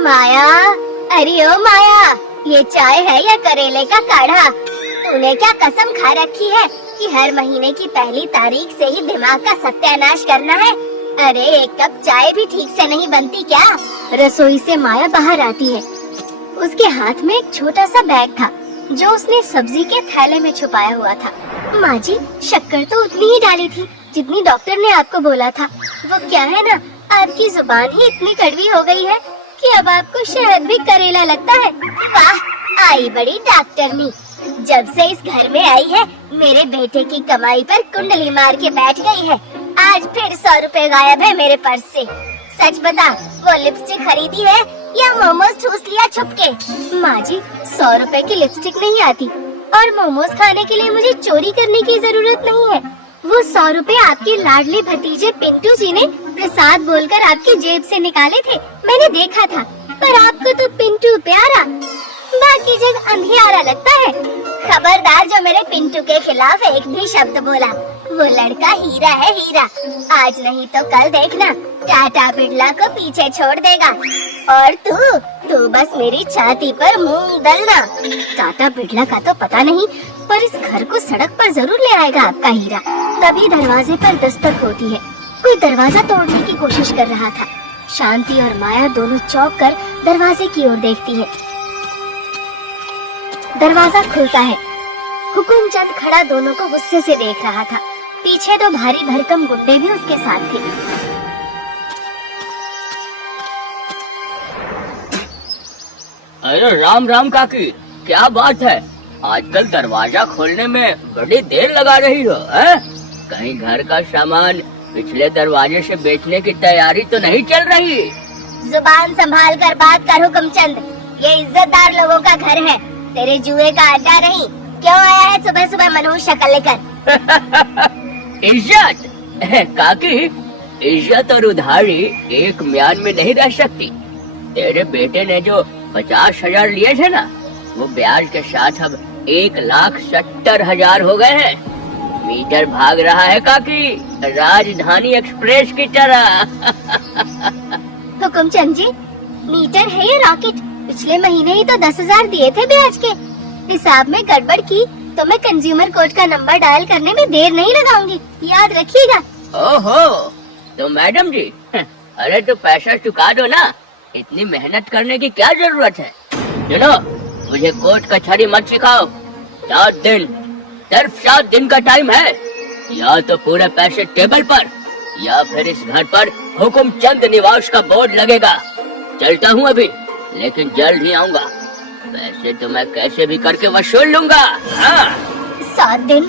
माया, अरे ओ माया, ये चाय है या करेले का काढ़ा? तूने क्या कसम खा रखी है कि हर महीने की पहली तारीख से ही दिमाग का सत्यानाश करना है? अरे एक कप चाय भी ठीक से नहीं बनती क्या? रसोई से माया बाहर आती है। उसके हाथ में एक छोटा सा बैग था जो उसने सब्जी के थैले में छुपाया हुआ था। माँ जी, शक्कर तो उतनी ही डाली थी जितनी डॉक्टर ने आपको बोला था। वो क्या है ना, आपकी जुबान ही इतनी कड़वी हो गई है कि अब आपको शहद भी करेला लगता है। वाह, आई बड़ी डॉक्टरनी। जब से इस घर में आई है, मेरे बेटे की कमाई पर कुंडली मार के बैठ गई है। आज फिर 100 रुपए गायब है मेरे पर्स से। सच बता, वो लिपस्टिक खरीदी है या मोमोज ठूस लिया छुप के? माँ जी, 100 रुपए की लिपस्टिक नहीं आती और मोमोज खाने के लिए मुझे चोरी करने की जरूरत नहीं है। वो 100 रुपए आपके लाडले भतीजे पिंटू जी ने प्रसाद बोलकर आपकी जेब से निकाले थे, मैंने देखा था। पर आपको तो पिंटू प्यारा, बाकी जग अंधियारा लगता है। खबरदार जो मेरे पिंटू के खिलाफ एक भी शब्द बोला। वो लड़का हीरा है, हीरा। आज नहीं तो कल देखना, टाटा बिरला को पीछे छोड़ देगा। और तू बस मेरी छाती पर मूंग दलना। टाटा बिरला का तो पता नहीं, पर इस घर को सड़क पर जरूर ले आएगा आपका हीरा। तभी दरवाजे पर दस्तक होती है। कोई दरवाजा तोड़ने की कोशिश कर रहा था। शांति और माया दोनों चौंक कर दरवाजे की ओर देखती है। दरवाजा खुलता है। हुकुमचंद खड़ा दोनों को गुस्से से देख रहा था। पीछे दो भारी भरकम गुंडे भी उसके साथ थे। अरे राम राम काकी, क्या बात है? आजकल दरवाजा खोलने में बड़ी देर लगा रही हो, है? कहीं घर का सामान पिछले दरवाजे से बेचने की तैयारी तो नहीं चल रही? जुबान संभाल कर बात कर हुकुमचंद, ये इज्जतदार लोगों का घर है, तेरे जुए का अड्डा नहीं। क्यों आया है सुबह सुबह मनहूस शक्ल लेकर? इज्जत? काकी, इज्जत और उधारी एक म्यान में नहीं रह सकती। तेरे बेटे ने जो 50,000 लिए थे ना, वो ब्याज के साथ अब 1,70,000 हो गए हैं। मीटर भाग रहा है काकी, राजधानी एक्सप्रेस की तरह। हुकुमचंद जी, मीटर है ये रॉकेट? पिछले महीने ही तो 10,000 दिए थे ब्याज के। हिसाब में गड़बड़ की तो मैं कंज्यूमर कोर्ट का नंबर डायल करने में देर नहीं लगाऊंगी, याद रखिएगा। ओहो, तो मैडम जी, अरे तो पैसा चुका दो ना, इतनी मेहनत करने की क्या जरूरत है? सुनो, मुझे कोर्ट कचहरी मत सिखाओ। 7 दिन, सिर्फ 7 दिन का टाइम है। या तो पूरे पैसे टेबल पर, या फिर इस घर पर हुकुमचंद निवास का बोर्ड लगेगा। चलता हूँ अभी, लेकिन जल्द ही आऊँगा। पैसे तो मैं कैसे भी करके वसूल लूंगा। हाँ। 7 दिन?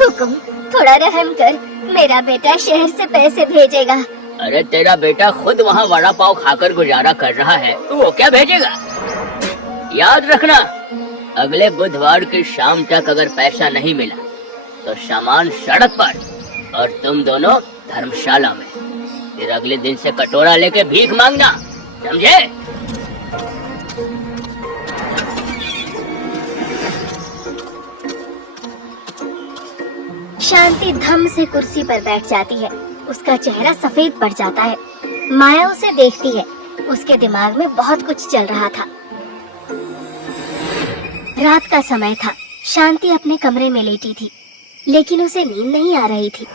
हुकुम, थोड़ा रहम कर, मेरा बेटा शहर से पैसे भेजेगा। अरे तेरा बेटा खुद वहाँ वड़ा पाव खाकर गुजारा कर रहा है, तो वो क्या भेजेगा? याद रखना, अगले बुधवार की शाम तक अगर पैसा नहीं मिला तो सामान सड़क पर और तुम दोनों धर्मशाला में। फिर अगले दिन से कटोरा लेके भीख मांगना, समझे? शांति धम से कुर्सी पर बैठ जाती है। उसका चेहरा सफेद पड़ जाता है। माया उसे देखती है। उसके दिमाग में बहुत कुछ चल रहा था। रात का समय था। शांति अपने कमरे में लेटी थी, लेकिन उसे नींद नहीं आ रही थी।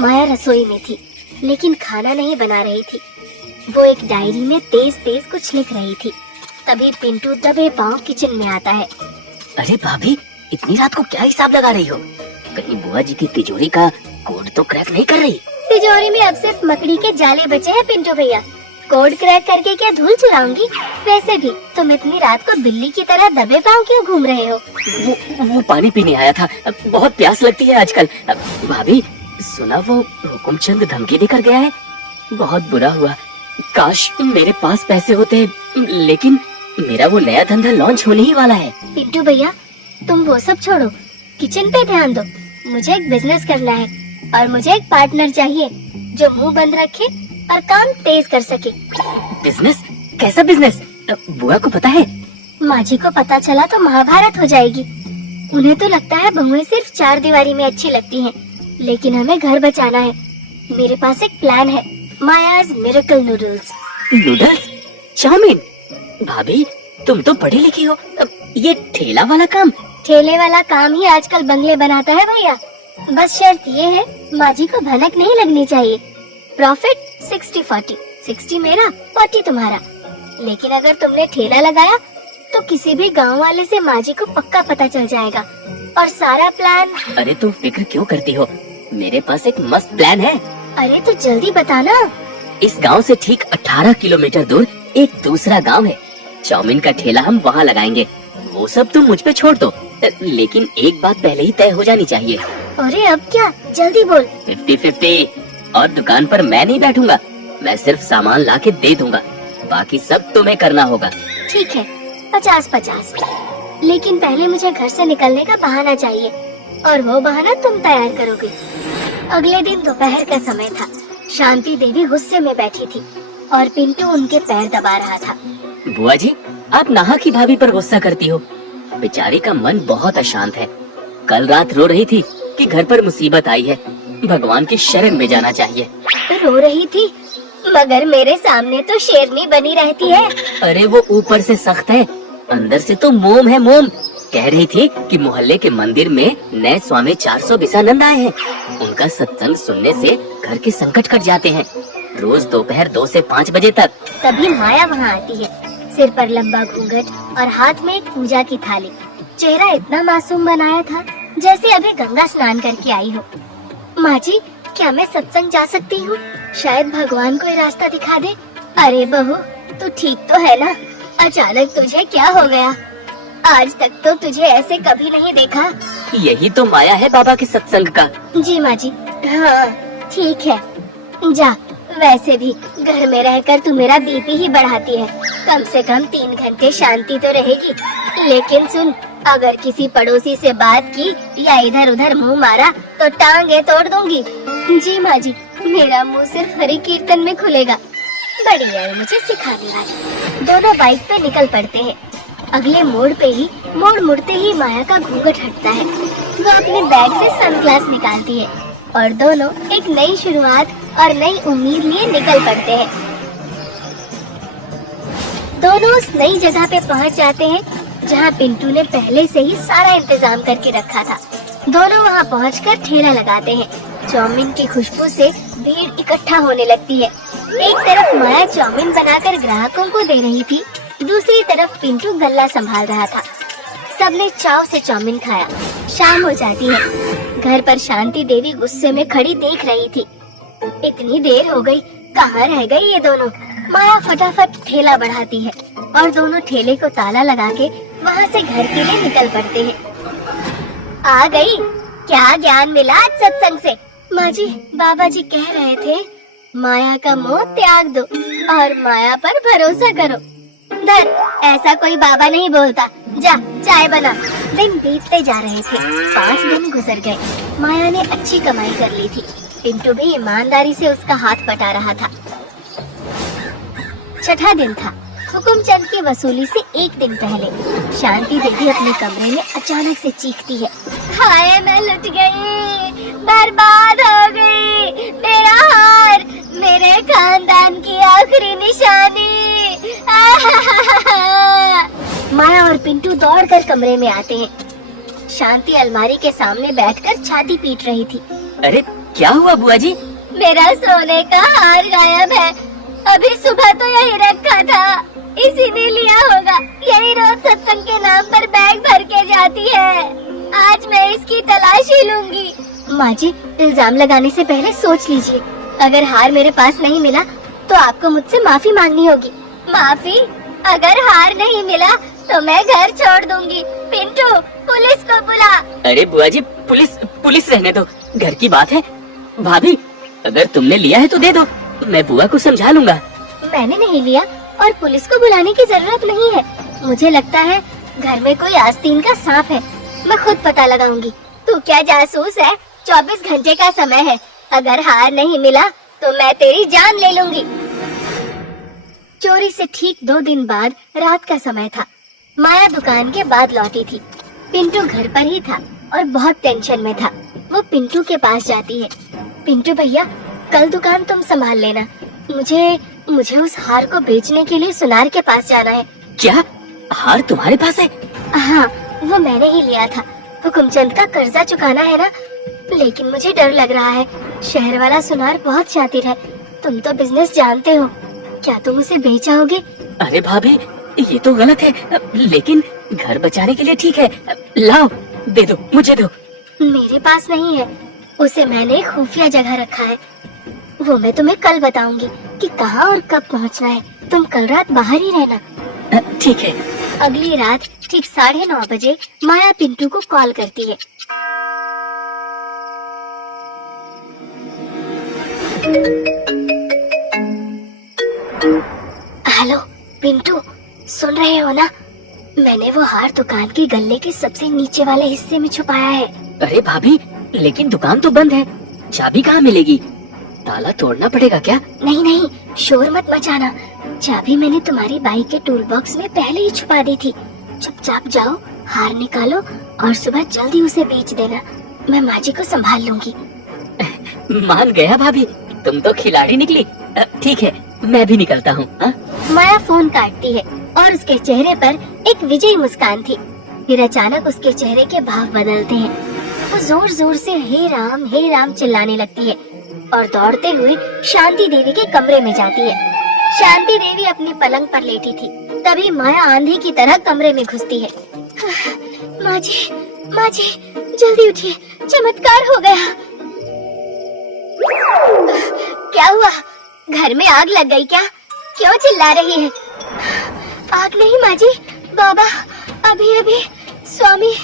माया रसोई में थी, लेकिन खाना नहीं बना रही थी। वो एक डायरी में तेज तेज कुछ लिख रही थी। तभी पिंटू दबे पांव किचन में आता है। अरे भाभी, इतनी रात को क्या हिसाब लगा रही हो? कहीं बुआ जी की तिजोरी का कोड तो क्रैक नहीं कर रही? तिजोरी में अब सिर्फ मकड़ी के जाले बचे हैं पिंटू भैया। कोड क्रैक करके क्या धूल चुराऊंगी? वैसे भी तुम इतनी रात को बिल्ली की तरह दबे पांव क्यों घूम रहे हो? वो पानी पीने आया था, बहुत प्यास लगती है आजकल। भाभी, सुना वो हुकुमचंद धमकी देकर गया है? बहुत बुरा हुआ। काश मेरे पास पैसे होते, लेकिन मेरा वो नया धंधा लॉन्च होने ही वाला है। पिंटू भैया, तुम वो सब छोड़ो, किचन पे ध्यान दो। मुझे एक बिजनेस करना है और मुझे एक पार्टनर चाहिए जो मुंह बंद रखे और काम तेज कर सके। बिजनेस? कैसा बिजनेस? बुआ को पता है? माँ जी को पता चला तो महाभारत हो जाएगी। उन्हें तो लगता है बहुएं सिर्फ 4 दीवारी में अच्छी लगती हैं, लेकिन हमें घर बचाना है। मेरे पास एक प्लान है, Maya's miracle noodles. Noodles? Chow mein? भाभी तुम तो पढ़ी लिखी हो, ये ठेला वाला काम? ठेले वाला काम ही आजकल बंगले बनाता है भैया। बस शर्त ये है, माँ जी को भनक नहीं लगनी चाहिए। प्रॉफिट 60-40, 60 मेरा 40 तुम्हारा। लेकिन अगर तुमने ठेला लगाया तो किसी भी गांव वाले से माँ जी को पक्का पता चल जाएगा और सारा प्लान। अरे तुम फिक्र क्यों करती हो, मेरे पास एक मस्त प्लान है। अरे तो जल्दी बताना। इस गांव से ठीक 18 किलोमीटर दूर एक दूसरा गांव है। चाउमीन का ठेला हम वहाँ लगाएंगे। वो सब तुम मुझ पे छोड़ दो, लेकिन एक बात पहले ही तय हो जानी चाहिए। अरे अब क्या, जल्दी बोल। 50-50। और दुकान पर मैं नहीं बैठूंगा, मैं सिर्फ सामान ला के दे दूंगा, बाकी सब तुम्हें करना होगा। ठीक है, 50-50। लेकिन पहले मुझे घर से निकलने का बहाना चाहिए, और वो बहाना तुम तैयार करोगे। अगले दिन दोपहर का समय था। शांति देवी गुस्से में बैठी थी और पिंटू उनके पैर दबा रहा था। बुआ जी, आप नाहा की भाभी पर गुस्सा करती हो। बेचारी का मन बहुत अशांत है। कल रात रो रही थी कि घर पर मुसीबत आई है, भगवान की शरण में जाना चाहिए। रो रही थी, मगर मेरे सामने तो शेरनी बनी रहती है। अरे वो ऊपर से सख्त है, अंदर से तो मोम है मोम। कह रही थी कि मोहल्ले के मंदिर में नए स्वामी 400 बिसानंद आए हैं। उनका सत्संग सुनने से घर के संकट कट जाते हैं, रोज दोपहर 2 से 5 बजे तक। तभी माया वहाँ आती है, सिर पर लंबा घूंघट और हाथ में एक पूजा की थाली। चेहरा इतना मासूम बनाया था जैसे अभी गंगा स्नान करके आई हो। माँ जी, क्या मैं सत्संग जा सकती हूँ? शायद भगवान कोई रास्ता दिखा दे। अरे बहू, तू ठीक तो है ना? अचानक तुझे क्या हो गया? आज तक तो तुझे ऐसे कभी नहीं देखा। यही तो माया है बाबा के सत्संग का। जी माँ जी, हाँ ठीक है, जा। वैसे भी घर में रहकर तू मेरा बीपी ही बढ़ाती है। कम से कम 3 घंटे शांति तो रहेगी। लेकिन सुन, अगर किसी पड़ोसी से बात की या इधर उधर मुंह मारा तो टांगे तोड़ दूंगी। जी माँ जी, मेरा मुंह सिर्फ हरि कीर्तन में खुलेगा। बढ़िया है, मुझे सिखा दिया। दोनों बाइक पे निकल पड़ते हैं। अगले मोड़ मुड़ते ही माया का घूंघट हटता है। वो अपने बैग से सनग्लास निकालती है और दोनों एक नई शुरुआत और नई उम्मीद लिए निकल पड़ते हैं। दोनों उस नई जगह पे पहुंच जाते हैं जहां पिंटू ने पहले से ही सारा इंतजाम करके रखा था। दोनों वहां पहुंचकर ठेला लगाते हैं। चाउमीन की खुशबू से भीड़ इकट्ठा होने लगती है। एक तरफ माया चाउमीन बनाकर ग्राहकों को दे रही थी, दूसरी तरफ पिंटू गल्ला संभाल रहा था। सबने चाव से चाउमीन खाया। शाम हो जाती है। घर पर शांति देवी गुस्से में खड़ी देख रही थी। इतनी देर हो गई, कहाँ रह गई ये दोनों? माया फटाफट ठेला बढ़ाती है और दोनों ठेले को ताला लगा के वहाँ से घर के लिए निकल पड़ते हैं। आ गई, क्या ज्ञान मिला आज सत्संग से? माँ जी, बाबा जी कह रहे थे माया का मोह त्याग दो और माया पर भरोसा करो। धर, ऐसा कोई बाबा नहीं बोलता। जा, चाय बना। दिन बीतते जा रहे थे। 5 दिन गुजर गए। माया ने अच्छी कमाई कर ली थी। पिंटू भी ईमानदारी से उसका हाथ बटा रहा था। 6ठा दिन था। हुकुमचंद की वसूली से 1 दिन पहले शांति देवी अपने कमरे में अचानक से चीखती है। हाय, मैं लुट गई, बर्बाद हो गई। मेरा हार, मेरे खानदान की आखिरी निशानी। माया और पिंटू दौड़कर कमरे में आते हैं। शांति अलमारी के सामने बैठकर छाती पीट रही थी। अरे क्या हुआ बुआ जी? मेरा सोने का हार गायब है। अभी सुबह तो यही रखा था, इसी ने लिया होगा। यही रोज सत्संग के नाम पर बैग भर के जाती है। आज मैं इसकी तलाशी लूंगी। माँ जी, इल्जाम लगाने से पहले सोच लीजिए। अगर हार मेरे पास नहीं मिला तो आपको मुझसे माफी मांगनी होगी। माफी? अगर हार नहीं मिला तो मैं घर छोड़ दूंगी। पिंटू, पुलिस को बुला। अरे बुआ जी, पुलिस रहने दो, घर की बात है। भाभी, अगर तुमने लिया है तो दे दो, मैं बुआ को समझा लूंगा। मैंने नहीं लिया और पुलिस को बुलाने की जरूरत नहीं है। मुझे लगता है घर में कोई आस्तीन का सांप है। मैं खुद पता लगाऊंगी। तू क्या जासूस है? 24 घंटे का समय है। अगर हार नहीं मिला तो मैं तेरी जान ले लूंगी। चोरी से ठीक 2 दिन बाद रात का समय था। माया दुकान के बाद लौटी थी। पिंटू घर पर ही था और बहुत टेंशन में था। वो पिंटू के पास जाती है। पिंटू भैया, कल दुकान तुम संभाल लेना। मुझे उस हार को बेचने के लिए सुनार के पास जाना है। क्या हार तुम्हारे पास है? हाँ, वो मैंने ही लिया था। हुकुमचंद का कर्जा चुकाना है ना, लेकिन मुझे डर लग रहा है। शहर वाला सुनार बहुत शातिर है। तुम तो बिजनेस जानते हो, क्या तुम उसे बेचोगे? अरे भाभी, ये तो गलत है, लेकिन घर बचाने के लिए ठीक है। लाओ, दे दो, मुझे दो। मेरे पास नहीं है, उसे मैंने खुफिया जगह रखा है। वो मैं तुम्हें कल बताऊंगी कि कहाँ और कब पहुँचना है। तुम कल रात बाहर ही रहना। ठीक है। अगली रात ठीक 9:30 बजे माया पिंटू को कॉल करती है। हेलो पिंटू, सुन रहे हो ना? मैंने वो हार दुकान के गल्ले के सबसे नीचे वाले हिस्से में छुपाया है। अरे भाभी, लेकिन दुकान तो बंद है, चाबी कहाँ मिलेगी? ताला तोड़ना पड़ेगा क्या? नहीं, शोर मत मचाना। चाबी मैंने तुम्हारी बाइक के टूल बॉक्स में पहले ही छुपा दी थी। चुपचाप जाओ, हार निकालो और सुबह जल्दी उसे बेच देना। मैं माँ जी को संभाल लूंगी। मान गया भाभी, तुम तो खिलाड़ी निकली। ठीक है, मैं भी निकलता हूँ। माया फोन काटती है और उसके चेहरे पर एक विजयी मुस्कान थी। फिर अचानक उसके चेहरे के भाव बदलते हैं। वो जोर जोर से हे राम चिल्लाने लगती है और दौड़ते हुए शांति देवी के कमरे में जाती है। शांति देवी अपनी पलंग पर लेटी थी। तभी माया आंधी की तरह कमरे में घुसती है। माँ जी, जल्दी उठिए, चमत्कार हो गया। क्या हुआ? घर में आग लग गई क्या? क्यों चिल्ला रही है? आग नहीं माँ जी, बाबा, अभी स्वामी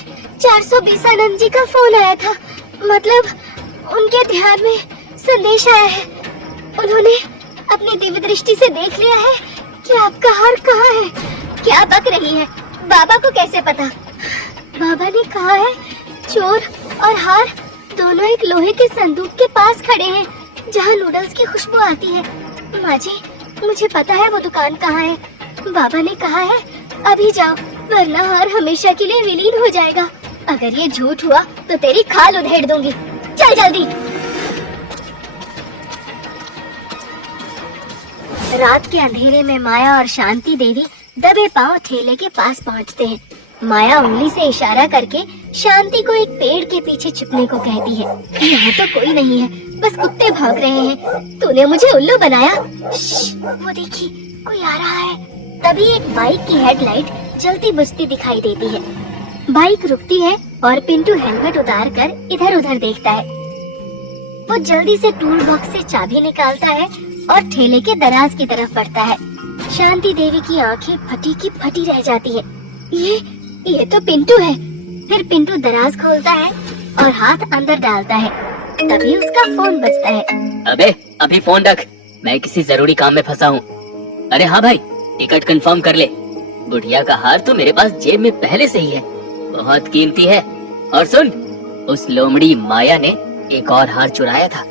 420 आनंद जी का फोन आया था। मतलब उनके ध्यान में संदेश आया है। उन्होंने अपनी दिव्य दृष्टि से देख लिया है कि आपका हार कहाँ है। क्या बक रही है? बाबा को कैसे पता? बाबा ने कहा है चोर और हार दोनों एक लोहे के संदूक के पास खड़े हैं जहाँ नूडल्स की खुशबू आती है। माँ जी, मुझे पता है वो दुकान कहाँ है। बाबा ने कहा है अभी जाओ, वरना हार हमेशा के लिए विलीन हो जाएगा। अगर ये झूठ हुआ तो तेरी खाल उधेड़ दूंगी। चल जल्दी। रात के अंधेरे में माया और शांति देवी दबे पांव ठेले के पास पहुंचते हैं। माया उंगली से इशारा करके शांति को एक पेड़ के पीछे छुपने को कहती है। यहाँ तो कोई नहीं है, बस कुत्ते भाग रहे हैं। तूने मुझे उल्लू बनाया। वो देखिए, कोई आ रहा है। तभी एक बाइक की हेडलाइट जलती बुझती दिखाई देती है। बाइक रुकती है और पिंटू हेलमेट उतार कर इधर उधर देखता है। वो जल्दी से टूल बॉक्स से चाबी निकालता है और ठेले के दराज की तरफ बढ़ता है। शांति देवी की आंखें फटी की फटी रह जाती है। ये तो पिंटू है। फिर पिंटू दराज खोलता है और हाथ अंदर डालता है। तभी उसका फोन बजता है। अबे, अभी फोन रख, मैं किसी जरूरी काम में फंसा हूँ। अरे हाँ भाई, टिकट कंफर्म कर ले। बुढ़िया का हार तो मेरे पास जेब में पहले से ही है, बहुत कीमती है। और सुन, उस लोमड़ी माया ने एक और हार चुराया था,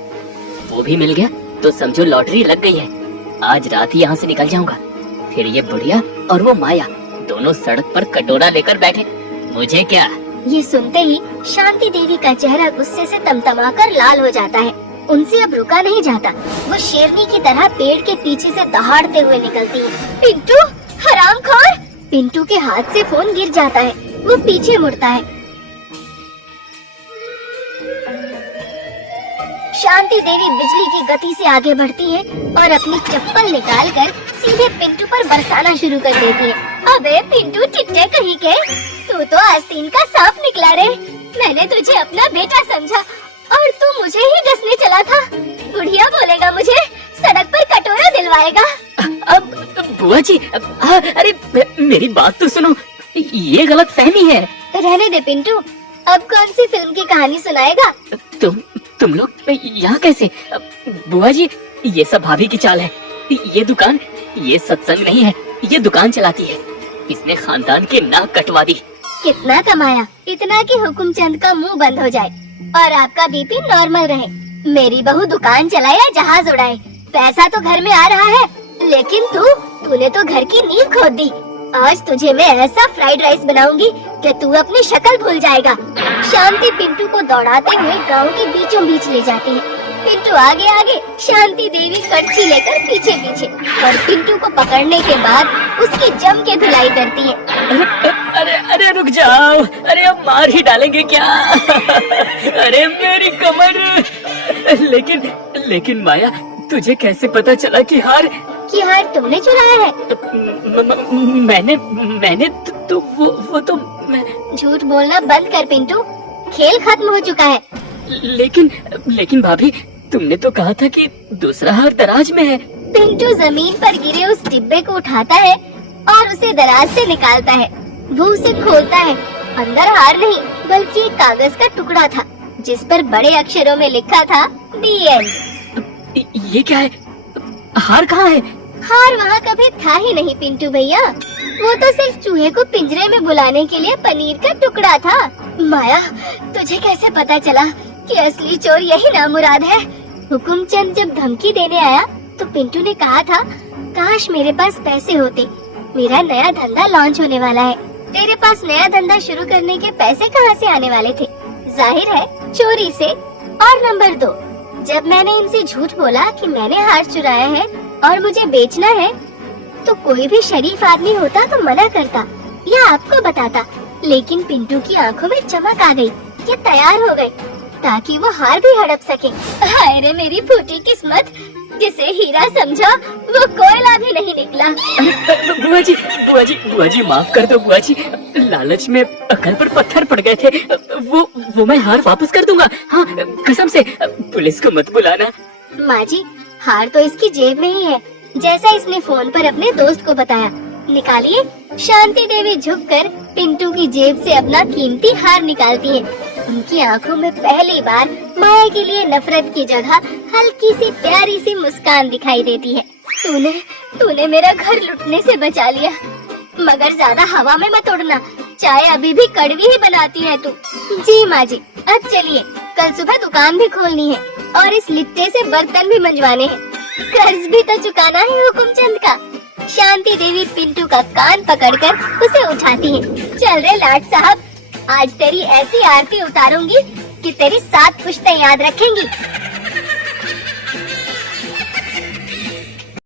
वो भी मिल गया तो समझो लॉटरी लग गई है। आज रात ही यहाँ से निकल जाऊंगा। फिर ये बुढ़िया और वो माया दोनों सड़क पर कटोरा लेकर बैठे, मुझे क्या। ये सुनते ही शांति देवी का चेहरा गुस्से से तमतमाकर लाल हो जाता है। उनसे अब रुका नहीं जाता। वो शेरनी की तरह पेड़ के पीछे से दहाड़ते हुए निकलती है। पिंटू, हरामखोर! पिंटू के हाथ से फोन गिर जाता है। वो पीछे मुड़ता है। शांति देवी बिजली की गति से आगे बढ़ती है और अपनी चप्पल निकालकर सीधे पिंटू पर बरसाना शुरू कर देती है। अबे पिंटू, टिट्टे कहीं के, तू तो आस्तीन का सांप निकला रे। मैंने तुझे अपना बेटा समझा और तू मुझे ही डसने चला था। बुढ़िया बोलेगा मुझे, सड़क पर कटोरा दिलवाएगा। अब बुआ जी, अरे मेरी बात तो सुनो, ये गलत फहमी है। रहने दे पिंटू, अब कौन सी फिल्म की कहानी सुनाएगा? तुम लोग यहाँ कैसे? बुआ जी, ये सब भाभी की चाल है। ये दुकान, ये सत्संग नहीं है, ये दुकान चलाती है। इसने खानदान के नाक कटवा दी। कितना कमाया? इतना कि हुकुमचंद का मुंह बंद हो जाए और आपका बीपी नॉर्मल रहे। मेरी बहू दुकान चलाए या जहाज उड़ाए, पैसा तो घर में आ रहा है। लेकिन तूने तो घर की नींव खोद दी। आज तुझे मैं ऐसा फ्राइड राइस बनाऊंगी कि तू अपनी शक्ल भूल जाएगा। शांति पिंटू को दौड़ाते हुए गांव के बीचों बीच ले जाती है। पिंटू आगे आगे, शांति देवी कड़छी लेकर पीछे पीछे, और पिंटू को पकड़ने के बाद उसकी जम के धुलाई करती है। अरे अरे रुक जाओ, अरे अब मार ही डालेंगे क्या? अरे मेरी कमर। लेकिन माया, तुझे कैसे पता चला कि हार तुमने चुराया है? मैंने तो वो तो मैं। झूठ बोलना बंद कर पिंटू, खेल खत्म हो चुका है। लेकिन भाभी, तुमने तो कहा था कि दूसरा हार दराज में है। पिंटू जमीन पर गिरे उस डिब्बे को उठाता है और उसे दराज से निकालता है। वो उसे खोलता है। अंदर हार नहीं, बल्कि एक कागज का टुकड़ा था, जिस पर बड़े अक्षरों में लिखा था The End। ये क्या है? हार कहाँ है? हार वहाँ कभी था ही नहीं पिंटू भैया। वो तो सिर्फ चूहे को पिंजरे में बुलाने के लिए पनीर का टुकड़ा था। माया, तुझे कैसे पता चला कि असली चोर यही नामुराद है? हुकुमचंद जब धमकी देने आया तो पिंटू ने कहा था, काश मेरे पास पैसे होते, मेरा नया धंधा लॉन्च होने वाला है। तेरे पास नया धंधा शुरू करने के पैसे कहाँ से आने वाले थे? जाहिर है चोरी से। और नंबर 2, जब मैंने इनसे झूठ बोला कि मैंने हार चुराया है और मुझे बेचना है, तो कोई भी शरीफ आदमी होता तो मना करता या आपको बताता। लेकिन पिंटू की आंखों में चमक आ गई। ये तैयार हो गए ताकि वो हार भी हड़प सके। हाय रे मेरी फूटी किस्मत, जिसे हीरा समझा वो कोयला भी नहीं निकला। बुआ जी माफ कर दो बुआ जी, लालच में अकल पर पत्थर पड़ गए थे। वो मैं हार वापस कर दूंगा। हाँ, कसम से। पुलिस को मत बुलाना। माँ जी, हार तो इसकी जेब में ही है, जैसा इसने फोन पर अपने दोस्त को बताया। निकालिए। शांति देवी झुककर पिंटू की जेब से अपना कीमती हार निकालती है। उनकी आंखों में पहली बार माया के लिए नफरत की जगह हल्की सी प्यारी सी मुस्कान दिखाई देती है। तूने मेरा घर लुटने से बचा लिया, मगर ज्यादा हवा में मत उड़ना। चाय अभी भी कड़वी ही बनाती है तू। जी माँ जी। अब चलिए, कल सुबह दुकान भी खोलनी है और इस लिट्टे से बर्तन भी मंजवाने हैं। कर्ज भी तो चुकाना है हुकुमचंद का। शांति देवी पिंटू का कान पकड़कर उसे उठाती है। चल रे लाट साहब, आज तेरी ऐसी आरती उतारूंगी कि तेरी 7 पुश्तें याद रखेंगी।